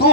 2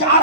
4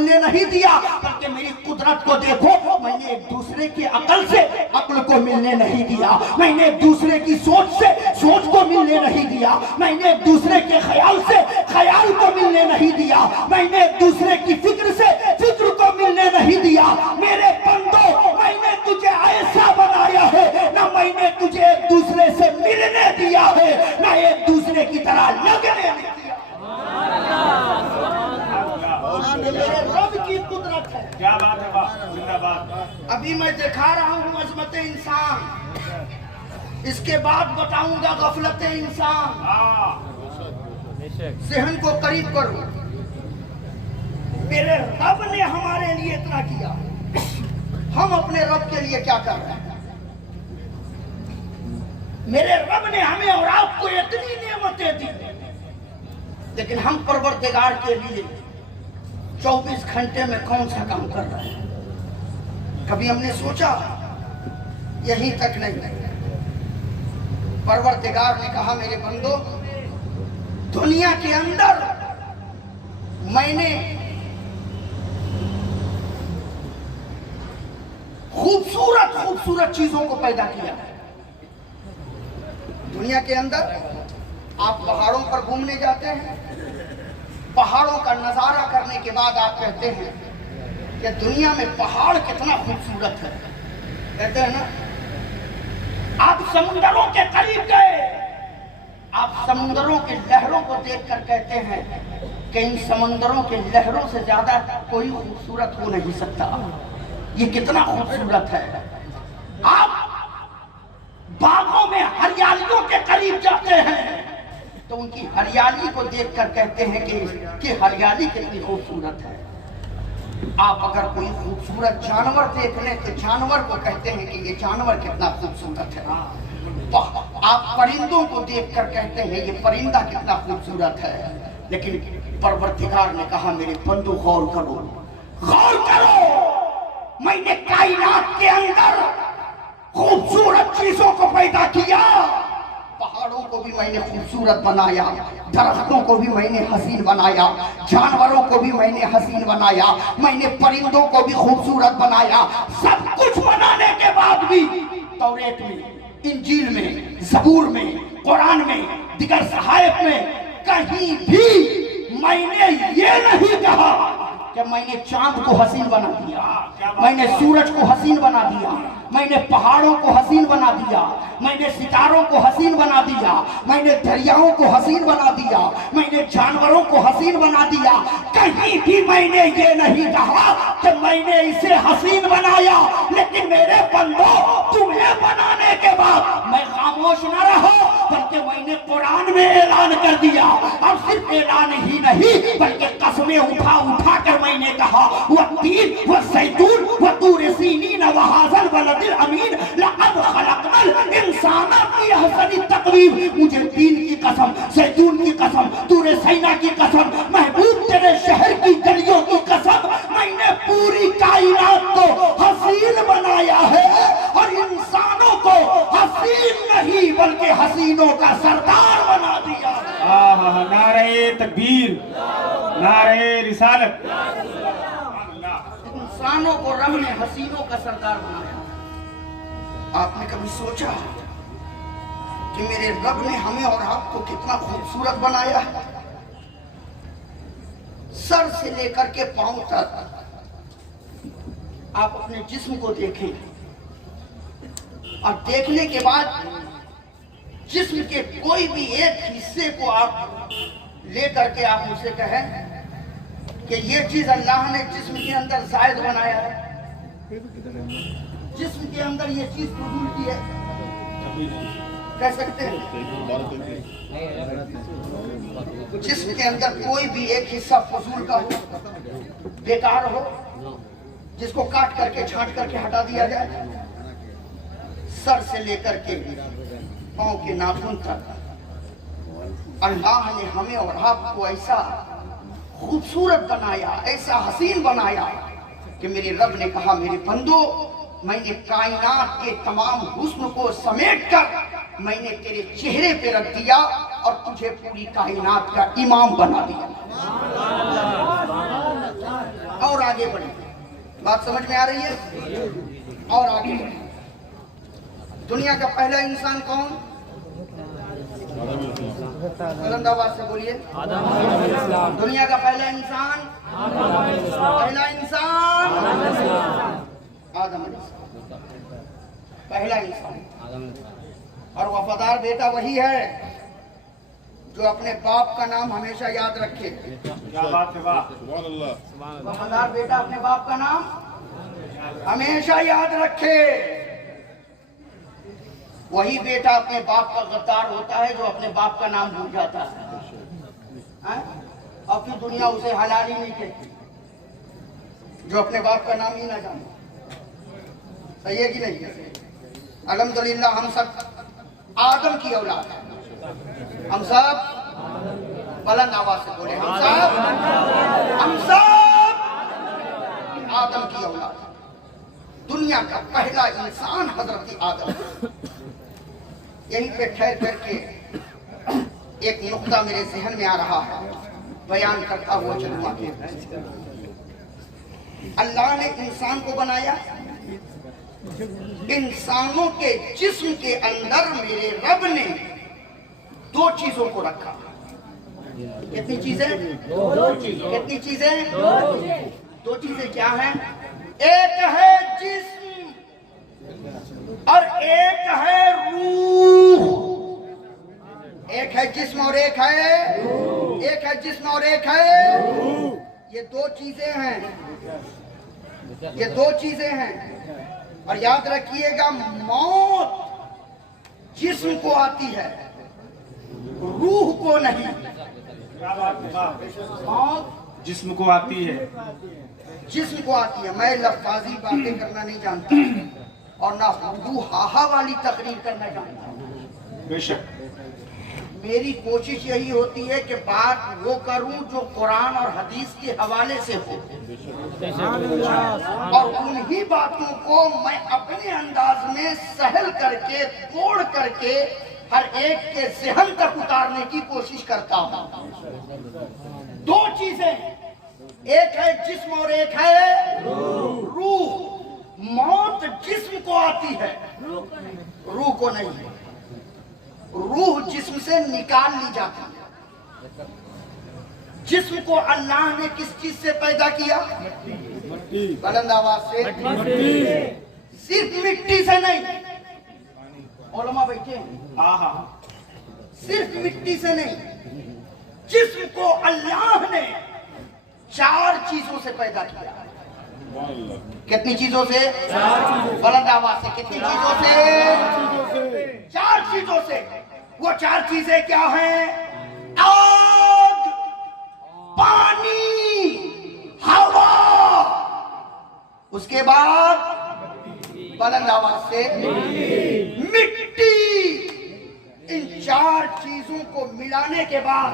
ملنے نہیں دیا بلکہ میری قدرت کو دیکھو میں نے ایک دوسرے کی عقل سے عقل کو ملنے نہیں دیا میں نے ایک دوسرے کی سوچ سے سوچ کو ملنے نہیں دیا میں نے ایک دوسرے کے خیال سے خیال کو ملنے نہیں دیا میں نے ایک دوسرے کی فکر سے فکر کو ملنے نہیں دیا میرے بندو میں نے تجھے ایسا بنایا ہے نہ میں نے تجھے ایک دوسرے سے ملنے دیا ہے نہ ایک دوسرے کی طرح لگنے دیا میرے رب کی قدرت ہے کیا بات ہے واہ زندہ باد ابھی میں دکھا رہا ہوں عظمت انسان اس کے بعد بتاؤں گا غفلت انسان ذہن کو قریب کرو میرے رب نے ہمارے لیے اتنا کیا ہم اپنے رب کے لیے کیا کر رہے ہیں میرے رب نے ہمیں اور آپ کو اتنی نعمتیں دی لیکن ہم پروردگار کے لیے 24 گھنٹے میں کون سا کام کر رہے ہیں کبھی ہم نے سوچا یہیں تک نہیں پروردگار نے کہا میرے بندو دنیا کے اندر میں نے خوبصورت چیزوں کو پیدا کیا ہے دنیا کے اندر آپ پہاڑوں پر گھومنے جاتے ہیں پہاڑوں کا نظارہ کرنے کے بعد آپ کہتے ہیں کہ دنیا میں پہاڑ کتنا خوبصورت ہے کہتے ہیں نا آپ سمندروں کے قریب گئے آپ سمندروں کے لہروں کو دیکھ کر کہتے ہیں کہ ان سمندروں کے لہروں سے زیادہ کوئی خوبصورت ہو نہیں سکتا یہ کتنا خوبصورت ہے آپ باغوں میں ہریالیوں کے قریب جاتے ہیں تو ان کی ہریالی کو دیکھ کر کہتے ہیں کہ ہریالی کتنی خوبصورت ہے آپ اگر کوئی خوبصورت جانور دیکھ لیں تو جانور کو کہتے ہیں کہ یہ جانور کتنا خوبصورت ہے آپ پرندوں کو دیکھ کر کہتے ہیں یہ پرندہ کتنا خوبصورت ہے لیکن پروردگار نے کہا میرے بندو غور کرو میں نے کائنات کے اندر خوبصورت چیزوں کو پیدا کیا پہاڑوں کو بھی میں نے خوبصورت بنایا درختوں کو بھی میں نے حسین بنایا جانوروں کو بھی میں نے حسین بنایا میں نے پرندوں کو بھی خوبصورت بنایا سب کچھ بنانے کے بعد بھی توریت میں انجیل میں زبور میں قرآن میں دیگر صحائف میں کہیں بھی میں نے یہ نہیں کہا کہ میں نے چاند کو حسین بنا دیا میں نے سورج کو حسین بنا دیا میں نے پہاڑوں کو حسین بنا دیا میں نے ستاروں کو حسین بنا دیا میں نے دریاؤں کو حسین بنا دیا میں نے جانوروں کو حسین بنا دیا کہیں بھی میں نے یہ نہیں کہا کہ میں نے اسے حسین بنایا لیکن میرے بندو تمہیں بنانے کے بعد میں خاموش نہ رہا بلکہ میں نے قرآن میں اعلان کر دیا اور صرف اعلان ہی نہیں بلکہ قسمیں اٹھا کر میں نے کہا والتین والزیتون وطور سینین وہذا البلد الامین لقد خلقنا الانسان فی احسن تقویم مجھے تین کی قسم زیتون کی قسم طور سینا کی قسم محبوب تیرے شہر کی گلیوں کی قسم میں نے پوری کائنات کو حسین بنایا ہے اور انسانوں کو حسین نہیں بلکہ حسینوں کا سردار بنا دیا نعرہ تکبیر نعرہ رسالت انسانوں کو رب نے حسینوں کا سردار بنایا آپ نے کبھی سوچا کہ میرے رب نے ہمیں اور آپ کو کتنا خوبصورت بنایا ہے سر سے لے کر کے پاؤں تک آپ اپنے جسم کو دیکھیں اور دیکھنے کے بعد جسم کے کوئی بھی ایک حصے کو آپ لے کر کے آپ مجھ سے کہیں کہ یہ چیز اللہ نے جسم کے اندر زائد بنایا ہے جسم کے اندر یہ چیز فضول کی ہے کہہ سکتے ہیں جسم کے اندر کوئی بھی ایک حصہ فضول کا ہو بیکار ہو جس کو کاٹ کر کے چھانٹ کر کے ہٹا دیا جائے سر سے لے کر کے پاؤں کے ناخن تک اللہ نے ہمیں اور آپ کو ایسا خوبصورت بنایا ایسا حسین بنایا کہ میرے رب نے کہا میرے بندو میں نے کائنات کے تمام حسن کو سمیٹ کر میں نے تیرے چہرے پہ رکھ دیا اور تجھے پوری کائنات کا امام بنا دیا اور آگے بڑھیں. بات سمجھ میں آ رہی ہے؟ اور آگے بڑھیں. دنیا کا پہلا انسان کون؟ بلند آواز سے بولیے. دنیا کا پہلا انسان آدم علیہ السلام. پہلا انسان. اور وفادار بیٹا وہی ہے جو اپنے باپ کا نام ہمیشہ یاد رکھے. کیا بات ہے، واہ. وفادار بیٹا اپنے باپ کا نام ہمیشہ یاد رکھے. وہی بیٹا اپنے باپ کا غدار ہوتا ہے جو اپنے باپ کا نام بھول جاتا ہے. اور پھر دنیا اسے حلال ہی نہیں کہتی جو اپنے باپ کا نام ہی نہ جانے. صحیح ہے کہ نہیں؟ الحمدللہ ہم سب آدم کی اولاد ہیں. ہم سب بلند آواز سے بولے. ہم سب آدم کی اولاد ہیں. دنیا کا پہلا انسان حضرت آدم. یہیں پہ ٹھہر کر کے ایک نقطہ میرے ذہن میں آ رہا ہے، بیان کرتا ہوا چلوں آگے. اللہ نے انسان کو بنایا. انسانوں کے جسم کے اندر میرے رب نے دو چیزوں کو رکھا. کتنی چیزیں؟ کتنی چیزیں؟ دو چیزیں کیا ہیں؟ ایک ہے جسم اور ایک ہے روح. ایک ہے جسم اور ایک ہے جسم اور ایک ہے. یہ دو چیزیں ہیں. یہ دو چیزیں ہیں. اور یاد رکھیے گا، موت جسم کو آتی ہے، روح کو نہیں. موت جسم کو آتی ہے. جسم کو آتی ہے. میں لفظی باتیں کرنا نہیں جانتا اور نہ اردو ہاہا والی تقریر کرنا جانتا ہوں. بے شک. میری کوشش یہی ہوتی ہے کہ بات وہ کروں جو قرآن اور حدیث کے حوالے سے ہو، اور انہی باتوں کو میں اپنے انداز میں سہل کر کے توڑ کر کے ہر ایک کے ذہن تک اتارنے کی کوشش کرتا ہوں. دو چیزیں، ایک ہے جسم اور ایک ہے روح. موت جسم کو آتی ہے، روح کو نہیں. روح جسم سے نکال لی جاتی ہے. جسم کو اللہ نے کس چیز سے پیدا کیا؟ بلند آواز سے. صرف مٹی سے نہیں. علماء بیٹھے ہیں. صرف مٹی سے نہیں، جسم کو اللہ نے چار چیزوں سے پیدا کیا. کتنی چیزوں سے؟ بلند آواز سے. کتنی چیزوں سے؟ چار چیزوں سے. وہ چار چیزیں کیا ہیں؟ آگ، پانی، ہوا. اس کے بعد بلند آواز سے مٹی. ان چار چیزوں کو ملانے کے بعد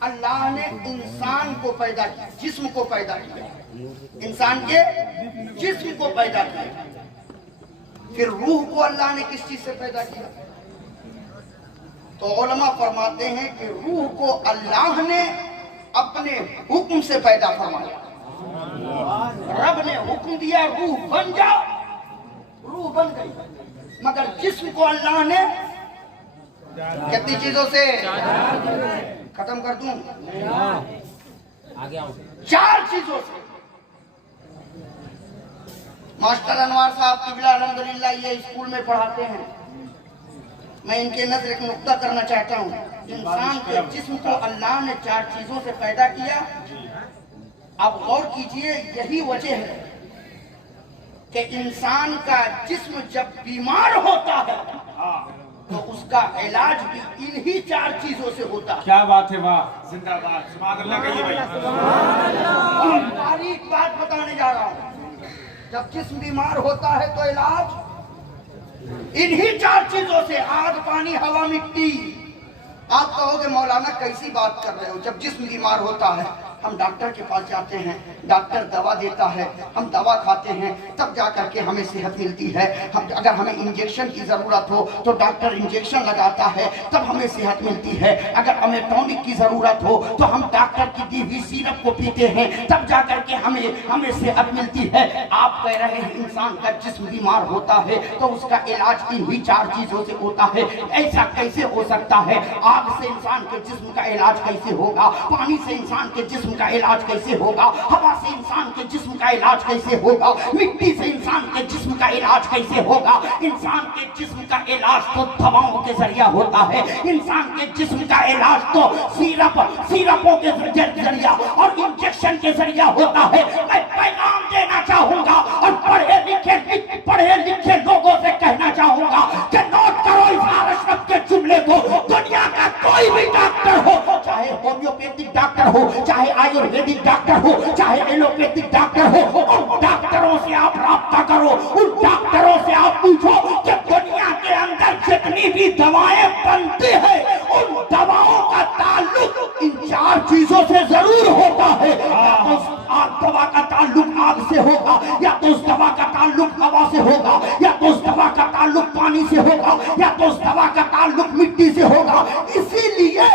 اللہ نے انسان کو پیدا کیا، جسم کو پیدا کیا. انسان کے جسم کو پیدا کیا. پھر روح کو اللہ نے کس چیز سے پیدا کیا؟ تو علماء فرماتے ہیں کہ روح کو اللہ نے اپنے حکم سے پیدا فرمایا. رب نے حکم دیا روح بن جا، روح بن گئی. مگر جسم کو اللہ نے کتنی چیزوں سے؟ ختم کر دوں؟ چار چیزوں سے. ماسٹر انوار صاحب قبلہ الحمدللہ یہ اسکول میں پڑھاتے ہیں. میں ان کے نظر ایک نقطہ کرنا چاہتا ہوں. انسان کے جسم کو اللہ نے چار چیزوں سے پیدا کیا. اب غور کیجئے، یہی وجہ ہے کہ انسان کا جسم جب بیمار ہوتا ہے تو اس کا علاج بھی انہی چار چیزوں سے ہوتا ہے. کیا بات ہے، واہ. زندہ باد. سبحان اللہ کہیے بھائی. اور باریک بات بتانے جا رہا ہوں. جب جسم بیمار ہوتا ہے تو علاج انہی چار چیزوں سے، آگ، پانی، ہوا، مٹی. آپ کہو گے مولانا کیسی بات کر رہے ہو؟ جب جسم بیمار ہوتا ہے ہم ڈاکٹر کے پاس جاتے ہیں، ڈاکٹر دوا دیتا ہے، ہم دوا کھاتے ہیں، تب جا کر کے ہمیں صحت ملتی ہے۔ اگر ہمیں انجیکشن کی ضرورت ہو تو ڈاکٹر انجیکشن لگاتا ہے، تب ہمیں صحت ملتی ہے۔ اگر ہمیں ٹونک کی ضرورت ہو تو ہم ڈاکٹر کی دی ہوئی سیرپ کو پیتے ہیں، تب جا کر کے ہمیں صحت ملتی ہے۔ آپ کہہ رہے ہیں انسان کا جسم بیمار ہوتا ہے تو اس کا علاج انہی 4 چیزوں سے ہوتا ہے، ایسا کیسے ہو سکتا ہے؟ آگ سے انسان کے جسم کا علاج کیسے ہوگا؟ پانی سے انسان کے جسم کا علاج کیسے ہوگا؟ ہوا سے انسان کے جسم کا علاج کیسے ہوگا؟ مٹی سے انسان کے جسم کا علاج کیسے ہوگا؟ انسان کے جسم کا علاج تو دواؤں کے ذریعہ ہوتا ہے، انسان کے جسم کا علاج تو سیرپوں کے ذریعہ اور انجیکشن کے ذریعہ ہوتا ہے۔ میں پیغام دینا چاہوں گا اور پڑھے لکھے لوگوں سے کہنا چاہوں گا کہ نوٹ کرو اظہار اشرف کے جملے کو، دنیا کا کوئی بھی ڈاکٹر ہو، چاہے ہومیوپیتھک ڈاکٹر ہو، چاہے آیورویدک ڈاکٹر ہو، چاہے ایلوپیتھک ڈاکٹر ہو، ان ڈاکٹروں سے آپ رابطہ کرو، ان ڈاکٹروں سے آپ پوچھو کہ دنیا کے اندر جتنی بھی دوائیں بنتی ہیں ان دواؤں کا تعلق ان 4 چیزوں سے ضرور ہوتا ہے۔ دوا کا تعلق آگ سے ہوگا، یا تو اس دوا کا تعلق ہوا سے ہوگا، یا تو اس دوا کا تعلق پانی سے ہوگا، یا تو اس دوا کا تعلق مٹی سے ہوگا۔ اسی لیے